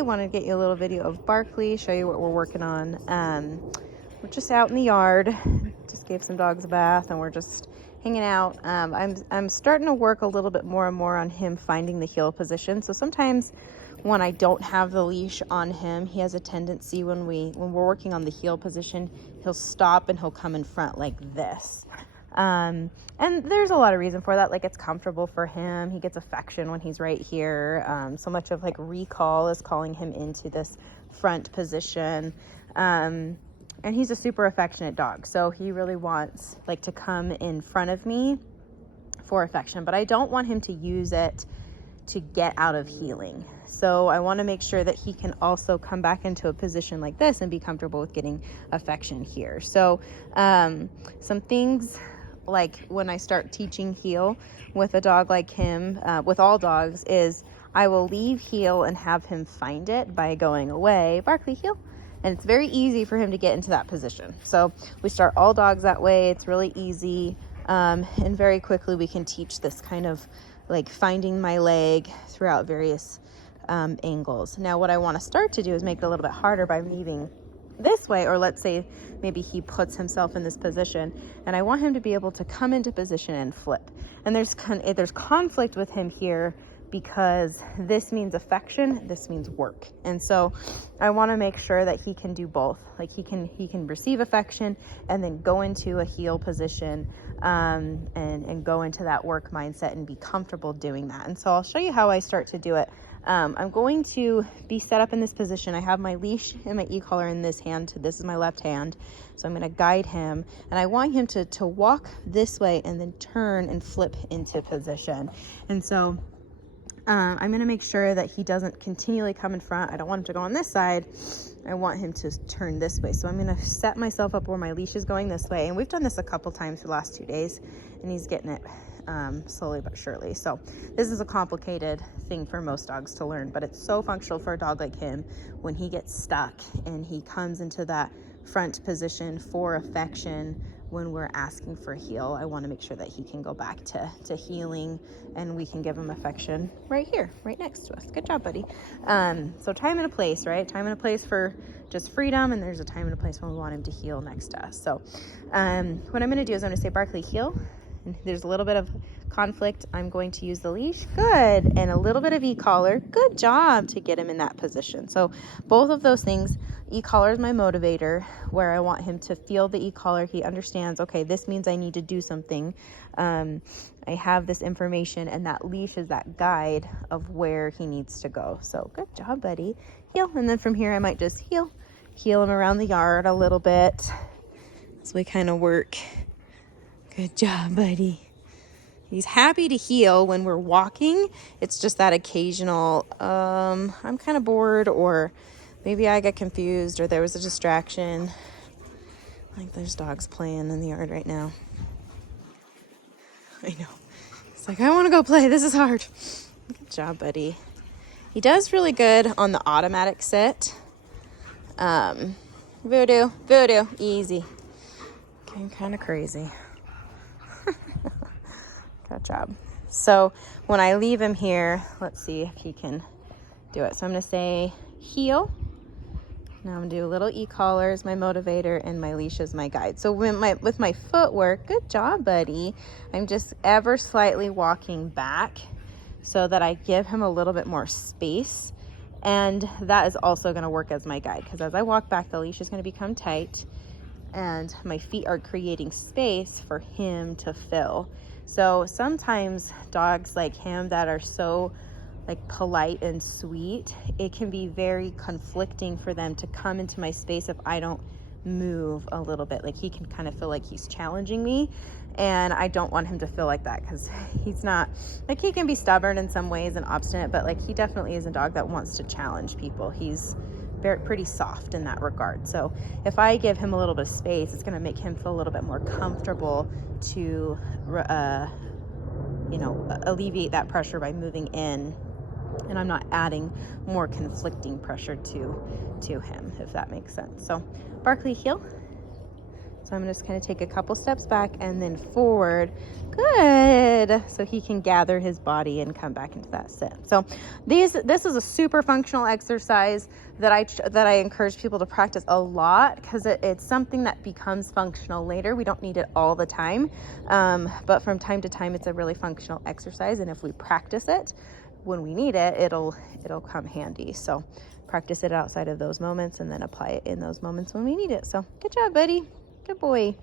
today. Wanted to get you a little video of Barkley, show you what we're working on. We're just out in the yard, just gave some dogs a bath, and we're just hanging out. I'm starting to work a little bit more and more on him finding the heel position. So sometimes when I don't have the leash on him, he has a tendency when we're working on the heel position, he'll stop and he'll come in front like this. And there's a lot of reason for that. Like, it's comfortable for him. He gets affection when he's right here. So much of like recall is calling him into this front position. And he's a super affectionate dog. So he really wants like to come in front of me for affection, but I don't want him to use it to get out of heeling. So I want to make sure that he can also come back into a position like this and be comfortable with getting affection here. So some things like when I start teaching heel with a dog like him, with all dogs, is I will leave heel and have him find it by going away, Barkley, heel. And it's very easy for him to get into that position. So we start all dogs that way. It's really easy. And very quickly we can teach this kind of like finding my leg throughout various angles. Now what I want to start to do is make it a little bit harder by leaving this way, or let's say maybe he puts himself in this position and I want him to be able to come into position and flip. And there's conflict with him here because this means affection, this means work. And so I want to make sure that he can do both. Like he can receive affection and then go into a heel position and go into that work mindset and be comfortable doing that. And so I'll show you how I start to do it. I'm going to be set up in this position. I have my leash and my e-collar in this hand. This is my left hand. So I'm going to guide him, and I want him to walk this way and then turn and flip into position. And so I'm going to make sure that he doesn't continually come in front. I don't want him to go on this side. I want him to turn this way. So I'm going to set myself up where my leash is going this way. And we've done this a couple times the last 2 days, and he's getting it slowly but surely. So this is a complicated thing for most dogs to learn, but it's so functional for a dog like him when he gets stuck and he comes into that front position for affection. When we're asking for heel, I want to make sure that he can go back to healing, and we can give him affection right here, right next to us. Good job, buddy. So time and a place, right? Time and a place for just freedom, and there's a time and a place when we want him to heel next to us. So what I'm going to do is I'm going to say, Barkley, heel. And there's a little bit of conflict. I'm going to use the leash. Good. And a little bit of e-collar. Good job to get him in that position. So both of those things, e-collar is my motivator, where I want him to feel the e-collar. He understands, okay, this means I need to do something. I have this information, and that leash is that guide of where he needs to go. So good job, buddy. Heel. And then from here, I might just heel him around the yard a little bit as we kind of work. Good job, buddy. He's happy to heel when we're walking. It's just that occasional, I'm kind of bored, or maybe I got confused, or there was a distraction. Like there's dogs playing in the yard right now. I know. It's like, I want to go play. This is hard. Good job, buddy. He does really good on the automatic sit. Voodoo, easy. Okay, kind of crazy. Good job. So when I leave him here, let's see if he can do it. So I'm going to say heel. Now I'm going to do a little e-collar as my motivator, and my leash as my guide. So with my footwork, good job, buddy. I'm just ever slightly walking back so that I give him a little bit more space. And that is also going to work as my guide, because as I walk back, the leash is going to become tight, and my feet are creating space for him to fill. So sometimes dogs like him that are so like polite and sweet, it can be very conflicting for them to come into my space if I don't move a little bit. Like he can kind of feel like he's challenging me, and I don't want him to feel like that, because he's not, like, he can be stubborn in some ways and obstinate, but like he definitely is a dog that wants to challenge people. He's pretty soft in that regard. So if I give him a little bit of space, it's going to make him feel a little bit more comfortable to alleviate that pressure by moving in, and I'm not adding more conflicting pressure to him, if that makes sense. So Barkley, heel. So I'm just going to take a couple steps back and then forward. Good. So he can gather his body and come back into that sit. So this is a super functional exercise that I encourage people to practice a lot, because it's something that becomes functional later. We don't need it all the time, but from time to time, it's a really functional exercise. And if we practice it when we need it, it'll come handy. So practice it outside of those moments and then apply it in those moments when we need it. So good job, buddy. Good boy.